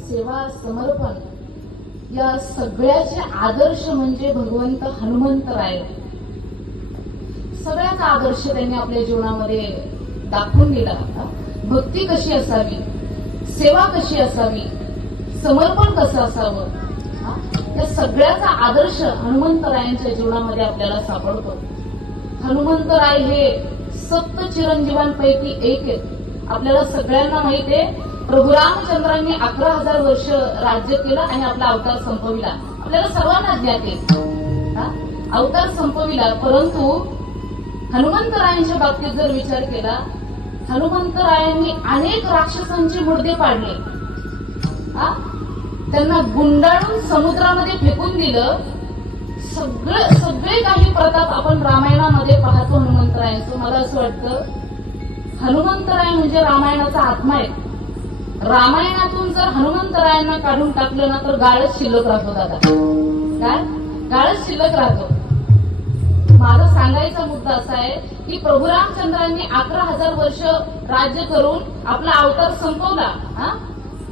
सेवा समर्पण या सगळ्याचे आदर्श म्हणजे भगवंत हनुमंतराय. सगळ्याचा आदर्श त्यांनी आपल्या जीवनामध्ये दाखवून दिला. भक्ती कशी असावी, सेवा कशी असावी, समर्पण कसं असावं, या सगळ्याचा आदर्श हनुमंतरायांच्या जीवनामध्ये आपल्याला सापडतो. हनुमंतराय हे सप्त चिरंजीवांपैकी एक आहेत. आपल्याला सगळ्यांना माहिती आहे, प्रभू रामचंद्रांनी 11,000 वर्ष राज्य केलं आणि आपला अवतार संपविला. आपल्याला सर्वांना ज्ञात आहे, अवतार संपविला. परंतु हनुमंतरायांच्या बाबतीत जर विचार केला, हनुमंतरायांनी अनेक राक्षसांचे मुर्दे पाडले, त्यांना गुंडाळून समुद्रामध्ये फेकून दिलं. सगळे काही प्रताप आपण रामायणामध्ये पाहतो हनुमंतरायांचं. मला असं वाटतं हनुमंतराय म्हणजे रामायणाचा आत्मा आहे. रामायणातून जर हनुमंतरायांना काढून टाकलं ना तर गाळच शिल्लक राहतो. दादा काय गाळच शिल्लक राहतो. माझा सांगायचा मुद्दा असा आहे की प्रभू रामचंद्रांनी 11,000 वर्ष राज्य करून आपला अवतार संपवला,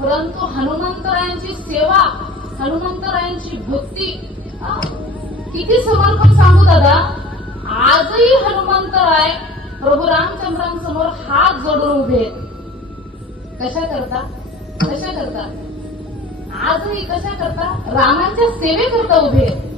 परंतु हनुमंतरायांची सेवा, हनुमंतरायांची भक्ती, किती समर्पण सांगू दादा. आजही हनुमंतराय प्रभू रामचंद्रांसमोर हात जोडून उभे आहेत. कशा करता, कशा करता, आजही कशा करता, रामांच्या सेवेकरता उभे आहेत.